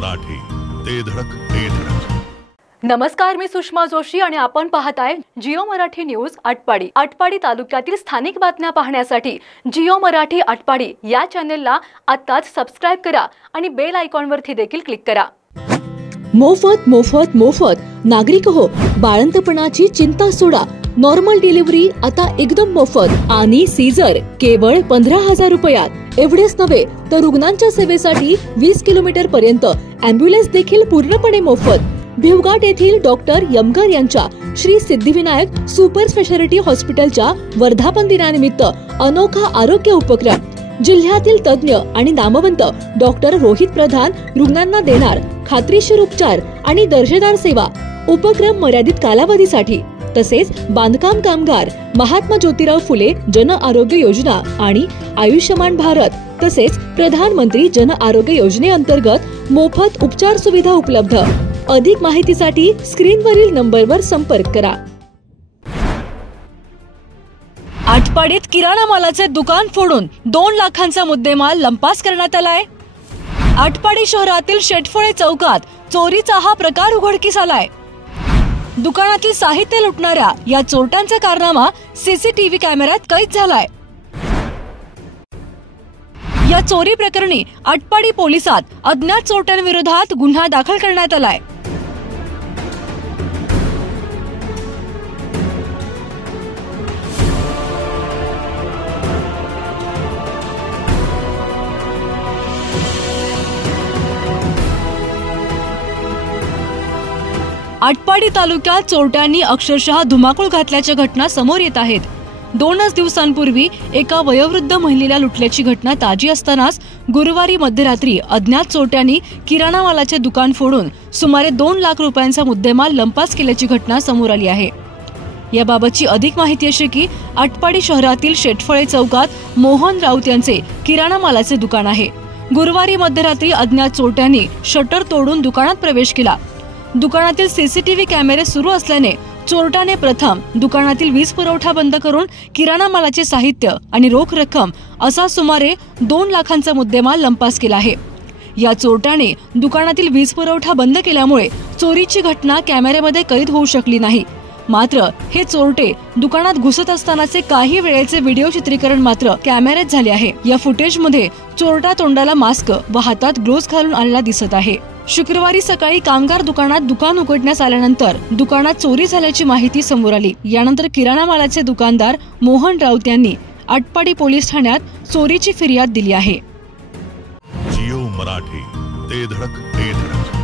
मराठी, ते धडक ते धडक. नमस्कार, मी सुषमा जोशी आणि आपण पाहताय जिओ मराठी न्यूज आटपाडी. आटपाडी तालुक्यातील स्थानिक बातम्या पाहण्यासाठी जिओ मराठी आटपाडी या चॅनेलला आताच सबस्क्राइब करा आणि बेल आयकॉनवरती देखील क्लिक करा. मोफत मोफत मोफत नागरिक हो, बाळंतपणाची चिंता सोडा. नॉर्मल डिलिव्हरी आता एकदम मोफत आणि सीझर केवळ 15,000 रुपयात. एवढेच नव्हे तर रुग्णांच्या सेवेसाठी 20 किलोमीटर पर्यंत ॲम्ब्युलन्स देखील पूर्णपणे मोफत. भिवघाट येथील डॉक्टर यमगर यांच्या श्री सिद्धिविनायक सुपर स्पेशालिटी हॉस्पिटलच्या वर्धापन दिनानिमित्त अनोखा आरोग्य उपक्रम. जिल्ह्यातील तज्ञ आणि नामवंत डॉक्टर रोहित प्रधान रुग्णांना देणार खात्रीशीर उपचार आणि दर्जेदार सेवा. उपक्रम मर्यादित कालावधीसाठी. तसेच बांधकाम कामगार, महात्मा ज्योतिराव फुले जन आरोग्य योजना आणि आयुष्यमान भारत तसेच प्रधानमंत्री जन आरोग्य योजनेअंतर्गत मोफत उपचार सुविधा उपलब्ध. अधिक माहितीसाठी स्क्रीनवरील नंबरवर संपर्क करा. आटपाडीत किराणा मालाचे दुकान फोडून 2 लाखांचा मुद्देमाल लंपास करण्यात आलाय. आटपाडी शहरातील शेटफळे चौकात चोरीचा हा प्रकार उघडकीस आलाय. दुकानातील साहित्य लुटणाऱ्या या चोरट्यांचा कारनामा सीसीटीव्ही कॅमेऱ्यात कैद झालाय. या चोरी प्रकरणी आटपाडी पोलिसात अज्ञात चोरट्यांविरोधात गुन्हा दाखल करण्यात आलाय. आटपाडी तालुक्यात चोरट्यांनी अक्षरशः धुमाकूळ घातल्याच्या घटना समोर येत आहेत. 2 दिवसांपूर्वी एका वयोवृद्ध महिलेला लुटल्याची घटना ताजी असतानाच गुरुवारी मध्यरात्री अज्ञात चोरट्यांनी किराणा मालाचे दुकान फोडून सुमारे 2 लाख रुपयांचा मुद्देमाल लंपास केल्याची घटना समोर आली आहे. याबाबतची अधिक माहिती अशी की आटपाडी शहरातील शेटफळे चौकात मोहन राऊत यांचे किराणा मालाचे दुकान आहे. गुरुवारी मध्यरात्री अज्ञात चोरट्यांनी शटर तोडून दुकानात प्रवेश केला. दुकानातील सीसीटीव्ही कॅमेरे सुरू असल्याने चोरट्याने प्रथम दुकानातील वीज पुरवठा बंद करून किराणा मालाचे साहित्य आणि रोख रक्कम असा सुमारे 2 लाखांचा मुद्देमाल लंपास केला आहे. या चोरट्याने दुकानातील वीज पुरवठा बंद केल्यामुळे चोरीची घटना कॅमेऱ्यामध्ये कैद होऊ शकली नाही. मात्र हे चोरटे दुकानात घुसत असतानाचे काही वेळेचे व्हिडिओ चित्रीकरण मात्र कॅमेऱ्यात झाले आहे. या फुटेजमध्ये चोरटा तोंडाला मास्क व हातात ग्लोव्ज घालून आलेला दिसत आहे. शुक्रवारी सकाळी कामगार दुकानात दुकान उघडण्यास आल्यानंतर दुकानात चोरी झाल्याची माहिती समोर आली. यानंतर किराणा मालाचे दुकानदार मोहन राऊत यांनी आटपाडी पोलीस ठाण्यात चोरीची फिर्याद दिली आहे. जिओ मराठी, ते धडक ते धडक.